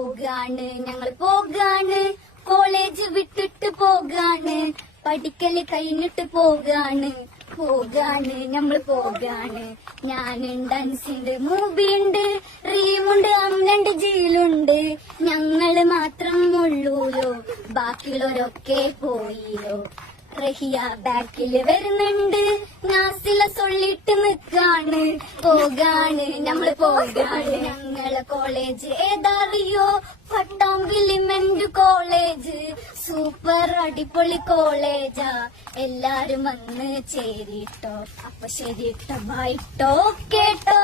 പോകാണ് ഞങ്ങൾ പോകാണ്. കോളേജ് വിട്ടിട്ട് പോകാണ് പഠിക്കൽ കഴിഞ്ഞിട്ട് പോകാണ്. പോകാണ് നമ്മൾ പോകാണ്. ഞാനുണ്ട് അൻസിണ്ട് മൂവിയുണ്ട് റീമുണ്ട് അമ്മണ്ട് ജീലുണ്ട് ഞങ്ങൾ മാത്രം ഉള്ളൂലോ ബാക്കിയുള്ളവരൊക്കെ പോയിലോ. റഹിയ ബാക്കിൽ വരുന്നുണ്ട് നാസില സൊല്ലിട്ട് നിക്കാണ് പോകാണ്. നമ്മൾ പോകാണ്. ഞങ്ങളെ കോളേജ് ഏതറിയോ? പട്ടാമ്പിലിമെന്റ് കോളേജ് സൂപ്പർ അടിപൊളി കോളേജാ എല്ലാരും വന്ന് ചേരിട്ടോ. അപ്പൊ ശരിട്ടോ. ബൈട്ടോ കേട്ടോ?